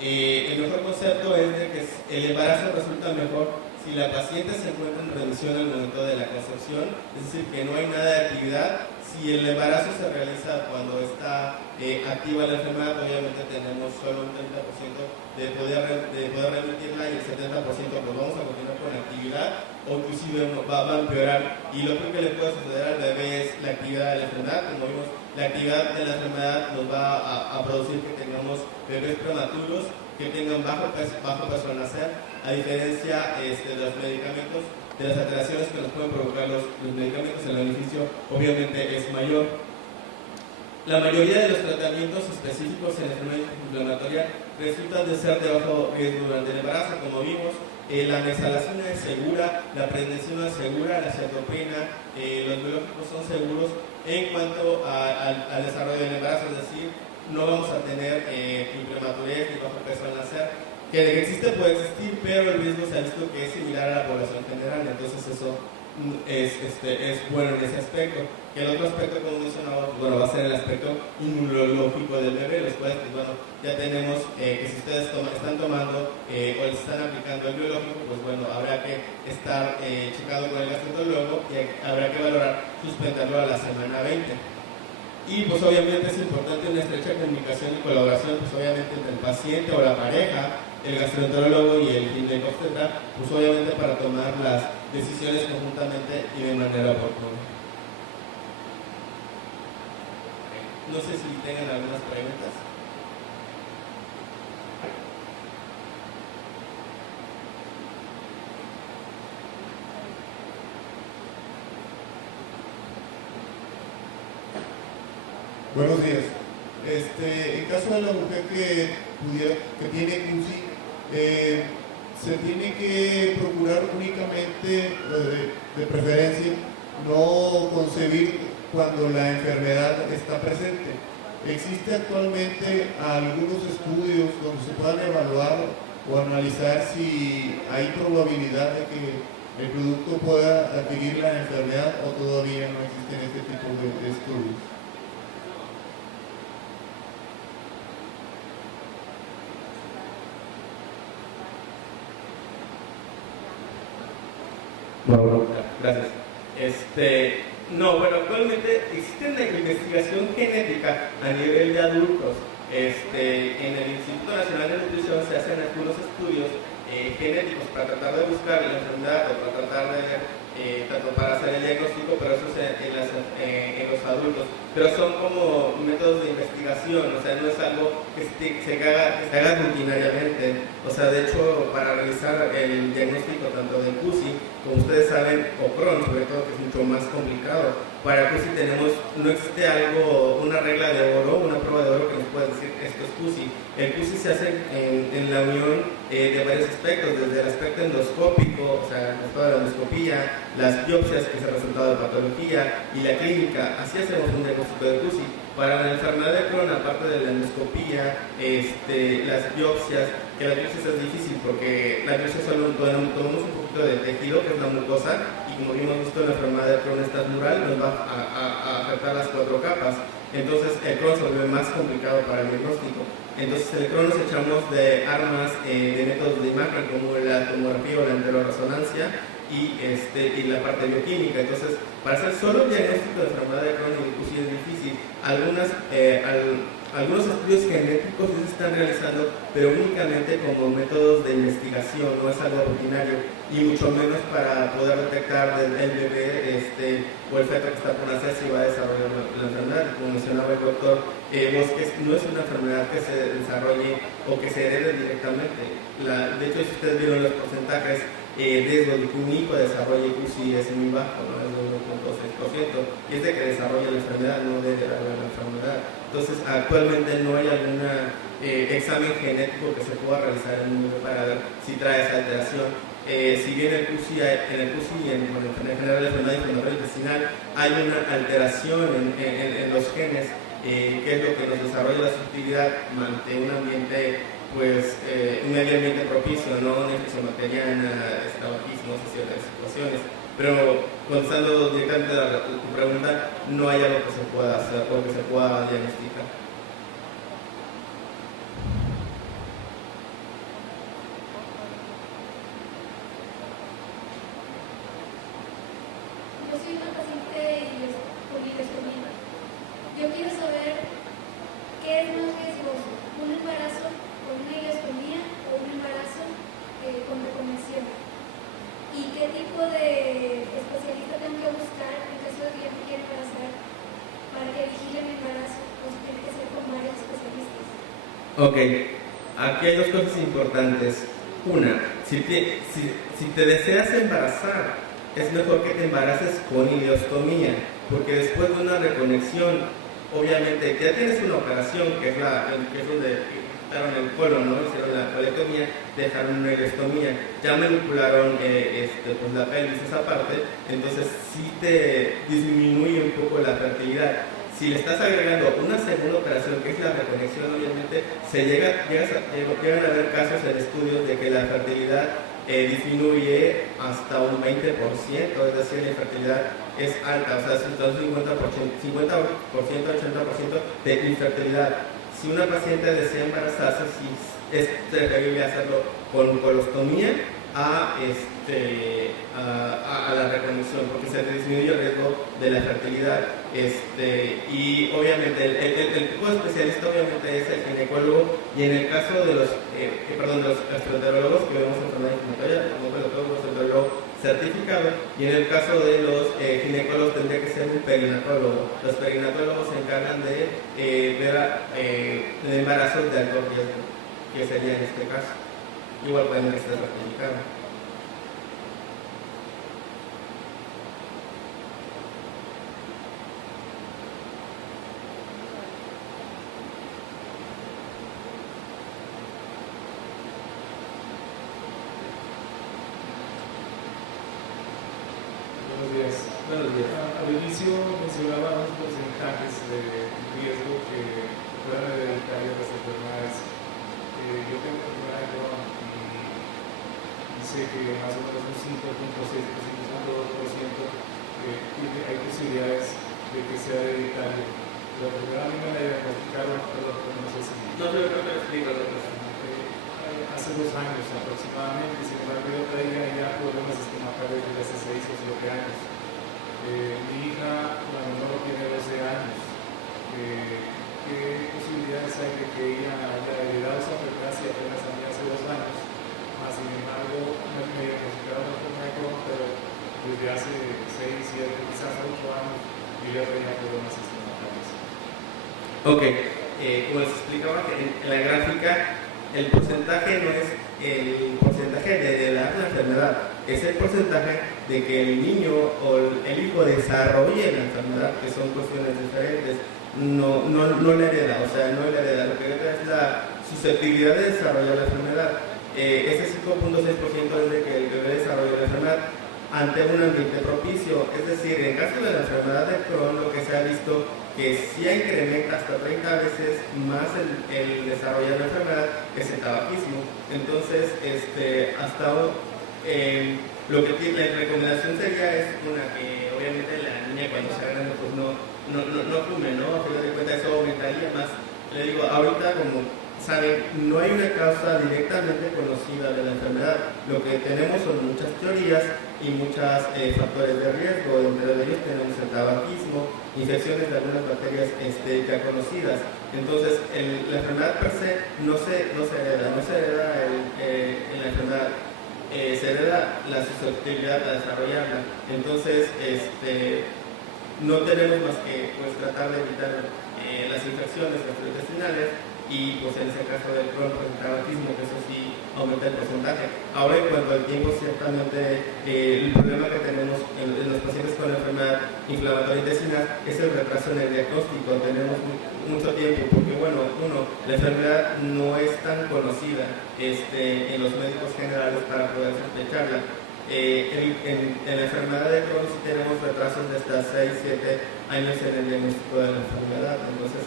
El mejor concepto es de que el embarazo resulta mejor si la paciente se encuentra en remisión al momento de la concepción, es decir, que no hay nada de actividad. Si el embarazo se realiza cuando está activa la enfermedad, obviamente tenemos solo un 30% de poder remitirla y el 70% pues vamos a continuar con la actividad o inclusive va a empeorar. Y lo peor que le puede suceder al bebé es la actividad de la enfermedad. Como vimos, la actividad de la enfermedad nos va a producir que tengamos bebés prematuros, que tengan bajo peso al nacer, a diferencia de los medicamentos, de las alteraciones que nos pueden provocar los medicamentos, el beneficio obviamente es mayor. La mayoría de los tratamientos específicos en la enfermedad inflamatoria resultan de ser de bajo riesgo durante el embarazo, como vimos. La mesalación es segura, la prednisona es segura, la cetopenia, los biológicos son seguros en cuanto al desarrollo del embarazo, es decir, no vamos a tener prematurez ni bajo peso al nacer. Que existe puede existir, pero el riesgo se ha visto que es similar a la población general, entonces eso es bueno en ese aspecto. Que el otro aspecto, como mencionaba, pues bueno, va a ser el aspecto inmunológico del bebé, los cuales, pues bueno, ya tenemos que si ustedes están tomando o les están aplicando el biológico, pues bueno, habrá que estar checando con el gastroenterólogo y habrá que valorar suspenderlo a la semana 20. Y pues obviamente es importante una estrecha comunicación y colaboración, pues obviamente entre el paciente o la pareja, el gastroenterólogo y el ginecobstetra, pues obviamente para tomar las decisiones conjuntamente y de manera oportuna. No sé si tengan algunas preguntas. Buenos días. En caso de la mujer que tiene CUSI, se tiene que procurar únicamente, de preferencia, no concebir cuando la enfermedad está presente. ¿Existe actualmente algunos estudios donde se puedan evaluar o analizar si hay probabilidad de que el producto pueda adquirir la enfermedad o todavía no existen este tipo de estudios? Bueno, gracias. No, bueno, actualmente existe una investigación genética a nivel de adultos. En el Instituto Nacional de Nutrición se hacen algunos estudios genéticos para tratar de buscar la enfermedad o para tratar de tanto para hacer el diagnóstico, pero eso es en los adultos. Pero son como métodos de investigación, o sea, no es algo que se haga rutinariamente. O sea, de hecho, para realizar el diagnóstico tanto del CUSI, como ustedes saben, o Crohn, sobre todo, que es mucho más complicado. Para CUSI no existe una regla de oro, una prueba de oro que nos pueda decir esto es CUSI. El CUSI se hace en la unión de varios aspectos, desde el aspecto endoscópico, o sea, toda la endoscopía, las biopsias, que es el resultado de patología, y la clínica. Así hacemos un diagnóstico de CUSI. Para la enfermedad de Crohn, aparte de la endoscopía, las biopsias, que las biopsias es difícil porque las biopsias solo tomamos un poquito de tejido, que es la mucosa, y como hemos visto en la enfermedad de Crohn esta mural, nos va a afectar las 4 capas. Entonces el Crohn se vuelve más complicado para el diagnóstico. Entonces el Crohn nos echamos de armas, de métodos de imagen como la tomografía o la enteroresonancia y la parte bioquímica. Entonces, para hacer solo el diagnóstico de enfermedad de Crohn sí es difícil. Algunos estudios genéticos sí se están realizando, pero únicamente como métodos de investigación, no es algo rutinario, y mucho menos para poder detectar el bebé o el feto que está por nacer si va a desarrollar la enfermedad. Como mencionaba el doctor Bosques, no es una enfermedad que se desarrolle o que se herede directamente. De hecho, si ustedes vieron los porcentajes, riesgo de que un hijo desarrolle CUSI es muy bajo, ¿no? Es de 1.6%, y es de que desarrolla la enfermedad, no de la enfermedad. Entonces, actualmente no hay algún examen genético que se pueda realizar en un bebé para ver si trae esa alteración. Si bien en el CUSI y en general la enfermedad inflamatoria intestinal hay una alteración en los genes, que es lo que nos desarrolla la susceptibilidad ante un ambiente, pues un medio ambiente propicio, no una infección bacteriana, tabaquismo, ciertas situaciones. Pero contestando directamente a tu pregunta, no hay algo que se pueda hacer o que se pueda diagnosticar. soy una paciente con ileostomía. Yo quiero saber qué es más riesgoso, un embarazo con una ileostomía o un embarazo con reconversión. ¿Y qué tipo de especialista tengo que buscar en caso de que yo me quiera embarazar para que vigile mi embarazo? O si tiene que ser con varios especialistas. Ok, aquí hay dos cosas importantes. Una, si te deseas embarazar, es mejor que te embaraces con ileostomía, porque después de una reconexión, obviamente ya tienes una operación, que es donde quitaron el colon, ¿no? Hicieron la colectomía, dejaron una ileostomía, ya manipularon pues la pelvis, esa parte, entonces sí te disminuye un poco la fertilidad. Si le estás agregando una segunda operación, que es la reconexión, obviamente llegan a haber casos en estudios de que la fertilidad disminuye hasta un 20%, es decir, la infertilidad es alta, o sea, es un 50%, 80% de infertilidad. Si una paciente desea embarazarse, sí es preferible hacerlo con colostomía a la reconexión, porque se disminuye el riesgo de la fertilidad. Y obviamente el tipo de especialista obviamente es el ginecólogo, y en el caso de los gastroenterólogos, que vemos enfermedad inflamatoria, como el gastroenterólogo certificado, y en el caso de los ginecólogos tendría que ser un perinatólogo. Los perinatólogos se encargan de ver embarazos de alto riesgo, que sería en este caso. Igual pueden estar certificados. Buenos días. Al inicio mencionaba unos porcentajes de riesgo que puedan hereditarios las enfermedades. Yo tengo enfermedad de Crohn y sé que más o menos un 5.6%, 5.2% hay posibilidades de que sea hereditario. La enfermedad a mí me la diagnosticaron, perdón, no sé si... No, yo creo que explico. Hace 2 años aproximadamente, sin embargo yo traía ya problemas estomacales desde hace 6 o 7 años. Mi hija, la menor, tiene 12 años. ¿Qué posibilidades hay de que ella haya heredado esa enfermedad si apenas a mí hace 2 años? Más sin embargo, me diagnosticaron una enfermedad de Crohn, pero desde hace 6, 7, quizás 8 años yo ya tenía problemas estomacales. Ok, como les explicaba en la gráfica, el porcentaje no es el porcentaje de la enfermedad, es el porcentaje de que el niño o el hijo desarrolle la enfermedad, que son cuestiones diferentes. No la hereda, o sea, no la hereda, lo que hereda es la susceptibilidad de desarrollar la enfermedad. Ese 5.6% es de que el bebé desarrolle la enfermedad ante un ambiente propicio, es decir, en caso de la enfermedad de Crohn, lo que se ha visto que sí incrementa hasta 30 veces más el desarrollo de la enfermedad es el tabaquismo. Entonces, lo que la recomendación sería es una que obviamente la niña cuando sea grande pues no fume, ¿no? A final de cuentas eso aumentaría más. Le digo, ahorita como saben, no hay una causa directamente conocida de la enfermedad. Lo que tenemos son muchas teorías y muchos factores de riesgo. Entre ellos tenemos el tabaquismo, infecciones de algunas bacterias ya conocidas. Entonces, la enfermedad per se no se hereda en la enfermedad. Se hereda la susceptibilidad a desarrollarla. Entonces, no tenemos más que pues, tratar de evitar las infecciones gastrointestinales y pues en ese caso del Crohn, pues el tabaquismo, que eso sí aumenta el porcentaje. Ahora en cuanto al tiempo, ciertamente el problema que tenemos en los pacientes con la enfermedad inflamatoria intestinal es el retraso en el diagnóstico. Tenemos mucho tiempo porque bueno, la enfermedad no es tan conocida en los médicos generales para poder sospecharla. En la enfermedad de Crohn sí tenemos retrasos de hasta 6-7 años en el diagnóstico de la enfermedad. Entonces,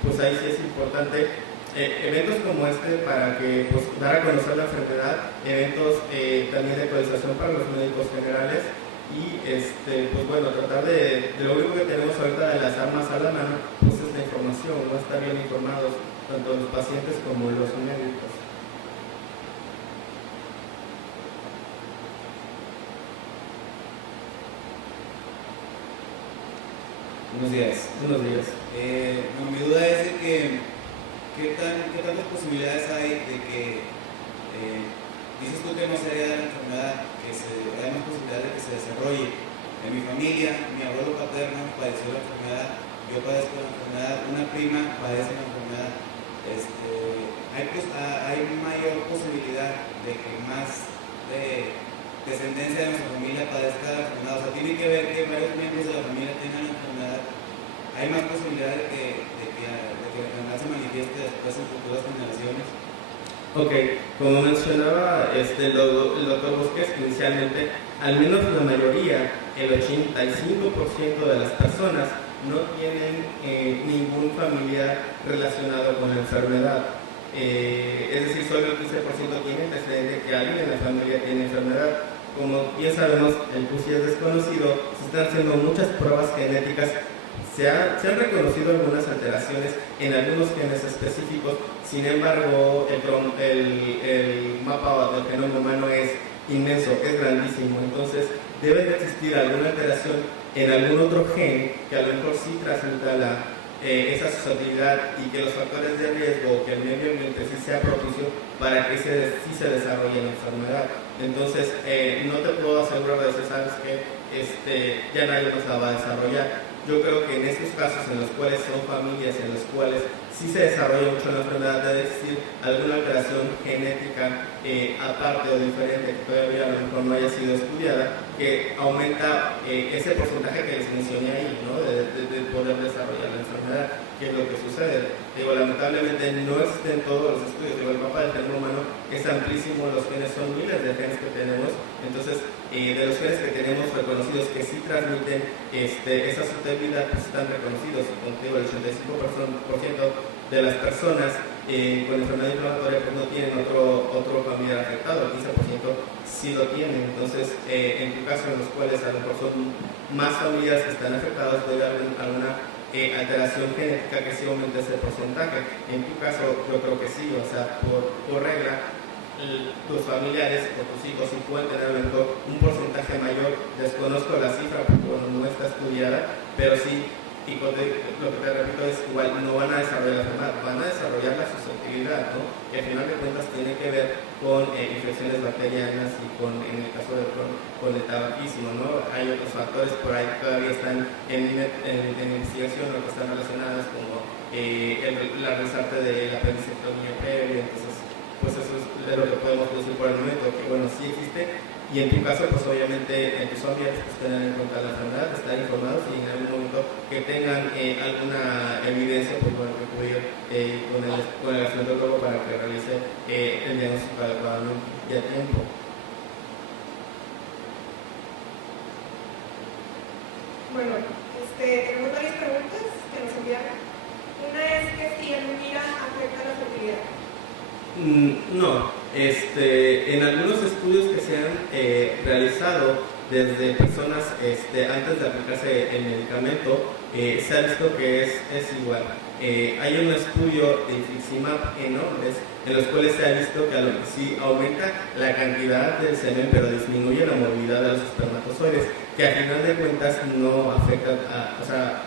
pues ahí sí es importante eventos como para que pues, dar a conocer la enfermedad, eventos también de actualización para los médicos generales y pues bueno, tratar de lo único que tenemos ahorita de las armas a la mano pues es la información, no estar bien informados tanto los pacientes como los médicos. Buenos días. Buenos días. Bueno, mi duda es de que qué tantas posibilidades hay de que dices tú que no se hereda la enfermedad, hay más posibilidades de que se desarrolle. En mi familia, mi abuelo paterno padeció la enfermedad, yo padezco la enfermedad, una prima padece la enfermedad. Hay mayor posibilidad de que más descendencia de nuestra familia padezca la enfermedad. O sea, tiene que ver que varios miembros de la familia tengan la enfermedad. Hay más posibilidad de que la enfermedad se manifieste después en futuras generaciones. Ok, como mencionaba el doctor Bosques, inicialmente, al menos la mayoría, el 85% de las personas no tienen ningún familiar relacionado con la enfermedad. Es decir, solo el 15% tiene antecedente de que alguien en la familia tiene enfermedad. Como bien sabemos, el CUSI es desconocido, se están haciendo muchas pruebas genéticas. Se han reconocido algunas alteraciones en algunos genes específicos, sin embargo, el mapa del genoma humano es inmenso, es grandísimo, entonces debe de existir alguna alteración en algún otro gen que a lo mejor sí transmita esa susceptibilidad y que los factores de riesgo, que el medio ambiente sí sea propicio para que sí se desarrolle la enfermedad. Entonces, no te puedo asegurar de eso, sabes que ya nadie más la va a desarrollar. Yo creo que en estos casos en los cuales son familias, en los cuales sí se desarrolla mucho la enfermedad, debe existir alguna alteración genética aparte o diferente que todavía a lo mejor no haya sido estudiada, que aumenta ese porcentaje que les mencioné ahí, ¿no? de poder desarrollar la enfermedad. ¿Qué es lo que sucede? Lamentablemente no existen todos los estudios. El mapa del genoma humano es amplísimo, los genes son miles de genes que tenemos, entonces de los genes que tenemos reconocidos que sí transmiten esa susceptibilidad, pues están reconocidos. Contigo, el 85% de las personas con enfermedad inflamatoria pues no tienen otro familiar afectado, el 15% sí lo tienen. Entonces, en tu caso, en los cuales a lo mejor son más familias que están afectadas, debe haber alguna alteración genética que sí aumente ese porcentaje. En tu caso, yo creo que sí, o sea, por regla, tus familiares o tus hijos sí pueden tener a lo mejor un porcentaje mayor. Desconozco la cifra porque bueno, no está estudiada, pero sí, y lo que te repito es igual, no van a desarrollar la enfermedad, van a desarrollar la susceptibilidad, ¿no? Que al final de cuentas tiene que ver con infecciones bacterianas y en el caso con el tabaquismo, ¿no? Hay otros factores por ahí que todavía están en investigación o que están relacionadas como la resarte de la apendicectomía previa. Entonces, pues eso es de lo que podemos decir por el momento, que bueno, sí existe. Y en tu caso, pues obviamente en tus familiares pues tengan en cuenta la enfermedad, estar informados y en algún momento que tengan alguna evidencia, pues bueno, acudir con el gastroenterólogo para que realice el diagnóstico adecuado y a tiempo. Bueno, tenemos varias preguntas que nos enviaron. Una es que si el MIRA afecta la fertilidad. No, en algunos estudios que se han realizado desde personas antes de aplicarse el medicamento, se ha visto que es igual. Hay un estudio de infliximab en hombres en los cuales se ha visto que sí aumenta la cantidad del semen, pero disminuye la movilidad de los espermatozoides, que al final de cuentas no afecta o sea,